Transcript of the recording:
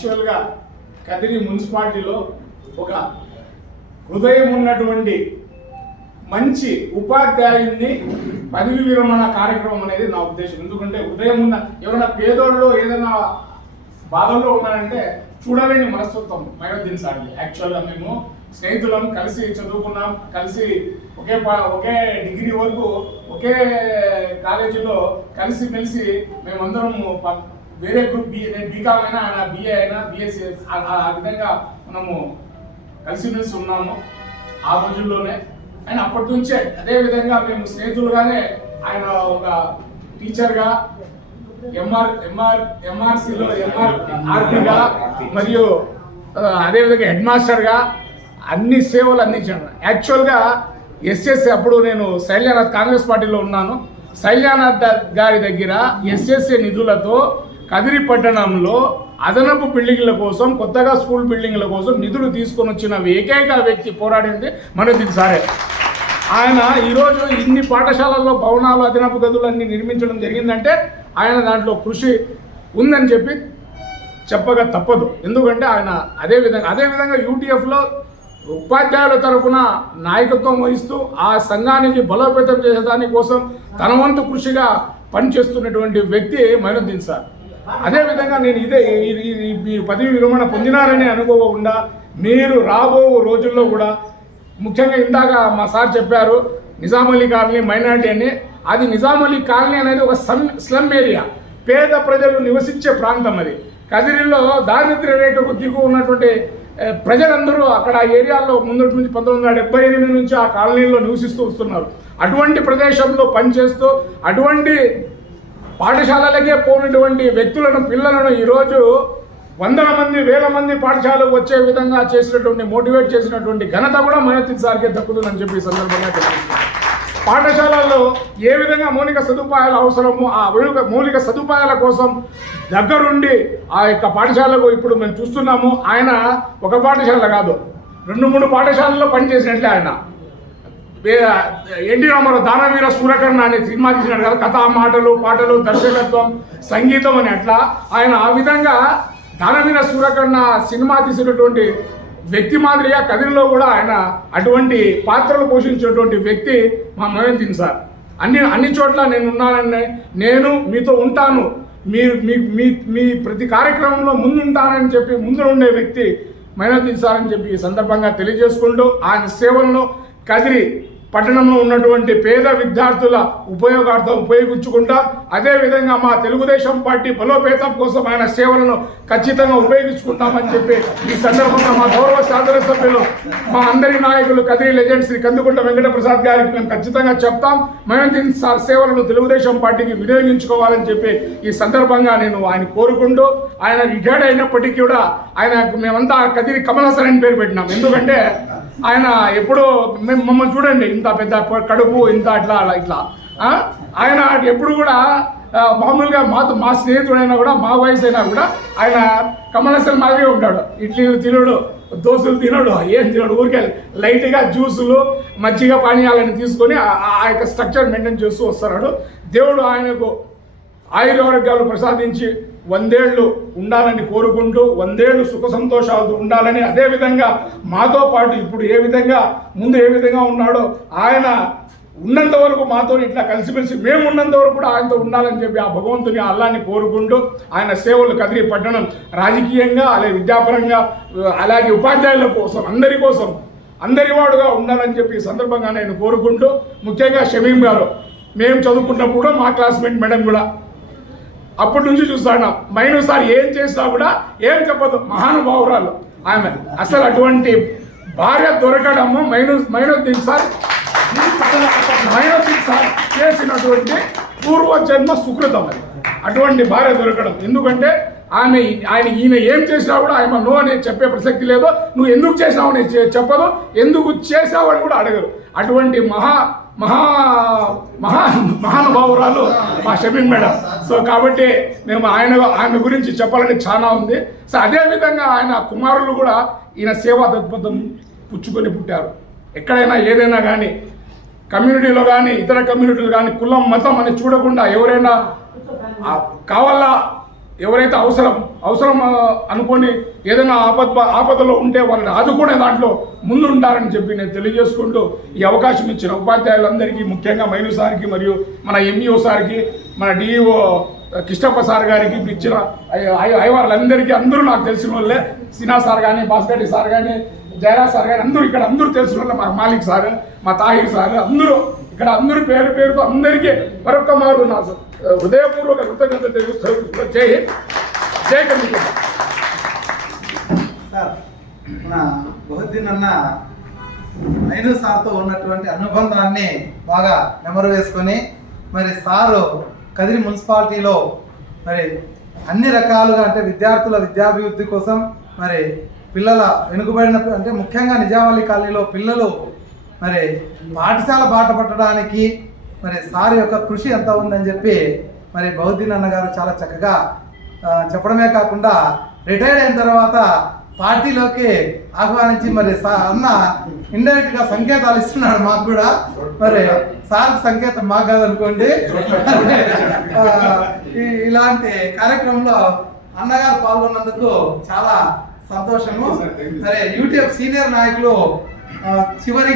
యాక్చువల్గా కదిరి మున్సిపాలిటీలో ఒక హృదయం ఉన్నటువంటి మంచి ఉపాధ్యాయుల్ని పదవి విరమణ కార్యక్రమం అనేది నా ఉద్దేశం. ఎందుకంటే ఉదయం ఉన్న ఎవరైనా పేదోళ్ళు ఏదైనా బాధల్లో ఉన్నారంటే చూడలేని మనస్తత్వం మైనుద్దీన్ సార్ది యాక్చువల్గా మేము స్నేహితులం కలిసి చదువుకున్నాం కలిసి ఒకే ఒకే డిగ్రీ వరకు ఒకే కాలేజీలో కలిసి మెలిసి మేమందరం వేరే గ్రూప్ బి నేను బీకామ్ అయినా ఆయన బిఏ అయినా బిఎస్సీ ఆ విధంగా మనము కలిసిమెలిసి ఉన్నాము ఆ రోజుల్లోనే. ఆయన అప్పటి నుంచే అదే విధంగా మేము స్నేహితులుగానే ఆయన ఒక టీచర్గా ఎంఆర్ ఎంఆర్ ఎంఆర్సీలో ఎంఆర్ ఆర్టీగా మరియు అదేవిధంగా హెడ్ మాస్టర్గా అన్ని సేవలు అందించాను. యాక్చువల్గా ఎస్ఎస్సి అప్పుడు నేను శైల్యానాథ్ కాంగ్రెస్ పార్టీలో ఉన్నాను. శైల్యానాథ్ గారి దగ్గర ఎస్ఎస్సి నిధులతో కదిరి పట్టణంలో అదనపు బిల్డింగ్ల కోసం కొత్తగా స్కూల్ బిల్డింగ్ల కోసం నిధులు తీసుకొని వచ్చిన ఏకైక వ్యక్తి పోరాడింది మనోజిత్ సారే. ఆయన ఈరోజు ఇన్ని పాఠశాలల్లో భవనాలు అదనపు గదులన్నీ నిర్మించడం జరిగిందంటే ఆయన దాంట్లో కృషి ఉందని చెప్పి చెప్పగా తప్పదు. ఎందుకంటే ఆయన అదేవిధంగా అదేవిధంగా అదే విధంగా యూటీఎఫ్లో ఉపాధ్యాయుల తరఫున నాయకత్వం వహిస్తూ ఆ సంఘానికి బలోపేతం చేసేదాని కోసం తన వంతు కృషిగా పనిచేస్తున్నటువంటి వ్యక్తి మైనుద్దీన్ సార్. అదేవిధంగా నేను ఇదే ఈ- మీరు పదవి విరమణ పొందినారనే అనుకోకుండా మీరు రాబో రోజుల్లో కూడా ముఖ్యంగా ఇందాక మా సార్ చెప్పారు నిజాం అలీ కాలనీ మైనార్టీ అని అది నిజాం అలీ కాలనీ అనేది ఒక సమ్ స్లమ్ ఏరియా పేద ప్రజలు నివసించే ప్రాంతం అది. కదిరిలో దారిద్ర్య రేఖకు దిగు ఉన్నటువంటి ప్రజలందరూ అక్కడ ఆ ఏరియాలో ముందటి నుంచి పంతొమ్మిది వందల డెబ్బై ఎనిమిది నుంచి ఆ కాలనీలో నివసిస్తూ వస్తున్నారు. అటువంటి ప్రదేశంలో పనిచేస్తూ అటువంటి పాఠశాలలకే పోయినటువంటి వ్యక్తులను పిల్లలను ఈరోజు వందల మంది వేల మంది పాఠశాలకు వచ్చే విధంగా చేసినటువంటి మోటివేట్ చేసినటువంటి ఘనత కూడా మహతీన్ సార్కే దక్కుతుందని చెప్పి సందర్భంగా పాఠశాలల్లో ఏ విధంగా మౌలిక సదుపాయాలు అవసరమో ఆ మౌలిక సదుపాయాల కోసం దగ్గరుండి ఆ యొక్క పాఠశాలకు ఇప్పుడు మేము చూస్తున్నాము. ఆయన ఒక పాఠశాల కాదు. రెండు మూడు పాఠశాలల్లో పనిచేసినట్లే ఆయన. ఎన్టీ రామారావు దానవీర సూరకర్ణ అనే సినిమా తీసినాడు కదా కథ మాటలు పాటలు దర్శకత్వం సంగీతం అని అట్లా. ఆయన ఆ విధంగా దానవీర సూరకర్ణ సినిమా తీసినటువంటి వ్యక్తి మాదిరిగా కదిరిలో కూడా ఆయన అటువంటి పాత్రలు పోషించినటువంటి వ్యక్తి మా మహేంద్ర సార్. అన్ని అన్ని చోట్ల నేను ఉన్నానని నేను మీతో ఉంటాను. మీరు మీ మీ మీ ప్రతి కార్యక్రమంలో ముందుంటానని చెప్పి ముందు ఉండే వ్యక్తి మైనోద్దీన్ సార్ అని చెప్పి ఈ సందర్భంగా తెలియజేసుకుంటూ ఆయన సేవలను కదిరి పట్టణంలో ఉన్నటువంటి పేద విద్యార్థుల ఉపయోగార్థం ఉపయోగించుకుంటా అదేవిధంగా మా తెలుగుదేశం పార్టీ బలోపేతం కోసం ఆయన సేవలను ఖచ్చితంగా ఉపయోగించుకుంటామని చెప్పి ఈ సందర్భంగా మా గౌరవ శాసనసభ్యులు మా అందరి నాయకులు కదిరి లెజెండ్ శ్రీ కందుకుంట వెంకట ప్రసాద్ గారికి మేము ఖచ్చితంగా చెప్తాం. మహంతీన్ సార్ సేవలను తెలుగుదేశం పార్టీకి వినియోగించుకోవాలని చెప్పి ఈ సందర్భంగా నేను ఆయన కోరుకుంటూ ఆయన రిటైర్డ్ అయినప్పటికీ కూడా ఆయన మేమంతా కదిరి కమల్ హసన్ అని పేరు పెట్టినాం. ఎందుకంటే ఆయన ఎప్పుడూ మేము మమ్మల్ని చూడండి ఇంత పెద్ద కడుపు ఇంత అట్లా అలా ఇట్లా. ఆయన ఎప్పుడు కూడా మామూలుగా మా మా స్నేహితుడైనా కూడా మా వయసు అయినా కూడా ఆయన కమల్ మాదిరిగా ఉంటాడు. ఇడ్లీలు తినడు దోశలు తినడు ఏం తినడు ఊరికే లైట్గా జ్యూసులు మజ్జిగ పానీయాలని తీసుకొని ఆ- ఆ యొక్క స్ట్రక్చర్ మెయింటైన్ చేస్తూ వస్తున్నాడు. దేవుడు ఆయనకు ఆయురారోగ్యాలు ప్రసాదించి వందేళ్ళు ఉండాలని కోరుకుంటూ వందేళ్ళు సుఖ సంతోషాలతో ఉండాలని అదేవిధంగా మాతో పాటు ఇప్పుడు ఏ విధంగా ముందు ఏ విధంగా ఉన్నాడో ఆయన ఉన్నంత వరకు మాతో ఇట్లా కలిసిమెలిసి మేము ఉన్నంత వరకు కూడా ఆయనతో ఉండాలని చెప్పి ఆ భగవంతుని అల్లాన్ని కోరుకుంటూ ఆయన సేవలు కదిరి పట్టణం రాజకీయంగా అలాగే విద్యాపరంగా అలాగే ఉపాధ్యాయుల కోసం అందరి కోసం అందరి వాడుగా ఉండాలని చెప్పి ఈ సందర్భంగా నేను కోరుకుంటూ ముఖ్యంగా షమీం గారు మేము చదువుకున్నప్పుడు మా క్లాస్మేట్ మేడం కూడా అప్పటి నుంచి చూస్తాను మైనూ సార్ ఏం చేసినా కూడా ఏం చెప్పదు. మహానుభావురాలు. ఆమె అసలు అటువంటి భార్య దొరకడము మైనూ మైనుద్దీన్ సార్. మైనుద్దీన్ సార్ చేసినటువంటి పూర్వజన్మ సుకృతం అది. అటువంటి భార్య దొరకడం. ఎందుకంటే ఆమె ఆయన ఈయన ఏం చేసినా కూడా ఆయన నో అని చెప్పే ప్రసక్తి లేదు. నువ్వు ఎందుకు చేసినావు అని చెప్పదు. ఎందుకు చేసావు అని కూడా అడగరు. అటువంటి మహా మహా మహా మహానుభావురాలు మా షమీన్ మేడం. సో కాబట్టి మేము ఆయన ఆయన గురించి చెప్పాలని చాలా ఉంది. సో అదేవిధంగా ఆయన కుమారులు కూడా ఈయన సేవా దృక్పథం పుచ్చుకొని పుట్టారు. ఎక్కడైనా ఏదైనా కానీ కమ్యూనిటీలో కానీ ఇతర కమ్యూనిటీలు కానీ కులం మతం అని చూడకుండా ఎవరైనా కావాలా ఎవరైతే అవసరం అవసరం అనుకొని ఏదైనా ఆపద ఆపదలో ఉంటే వాళ్ళని ఆదుకునే దాంట్లో ముందుంటారని చెప్పి నేను తెలియజేసుకుంటూ ఈ అవకాశం ఇచ్చిన ఉపాధ్యాయులందరికీ ముఖ్యంగా మైను సార్కి మరియు మన ఎంఈఓ సార్కి మన డిఈఓ కృష్ణప్ప సార్ గారికి ఇచ్చిన ఐ- అందరూ నాకు తెలిసిన వాళ్ళే. సినా సార్ కానీ భాస్కర్ సార్ కానీ జయరాజ్ సార్ కానీ అందరూ ఇక్కడ అందరూ తెలిసిన వాళ్ళే మా మాలిక్ సార్ మా తాహిర్ సార్ అందరూ ఇక్కడ అందరూ పేరు పేరుతో అందరికీ మరొక మారు నా హృదయపూర్వక కృతజ్ఞత తెలుస్తూ జై జై కమిటీ సార్ మన బహుద్దీన్ అన్న ఐను సార్తో ఉన్నటువంటి అనుబంధాన్ని బాగా నెమరు వేసుకొని మరి సారు కదిరి మున్సిపాలిటీలో మరి అన్ని రకాలుగా అంటే విద్యార్థుల విద్యాభివృద్ధి కోసం మరి పిల్లల వెనుకబడిన అంటే ముఖ్యంగా నిజామాలి కాలనీలో పిల్లలు మరి పాఠశాల బాట పట్టడానికి మరి సార్ యొక్క కృషి ఎంత ఉందని చెప్పి మరి బౌద్దీన్ అన్నగారు చాలా చక్కగా చెప్పడమే కాకుండా రిటైర్ అయిన తర్వాత పార్టీలోకి ఆహ్వానించి మరి సార్ అన్న ఇండైరెక్ట్గా సంకేతాలు ఇస్తున్నాడు మాకు కూడా. మరి సార్ సంకేతం మాకు కాదనుకోండి ఇలాంటి కార్యక్రమంలో అన్నగారు పాల్గొన్నందుకు చాలా సంతోషము. మరి యూట్యూబ్ సీనియర్ నాయకులు చివరి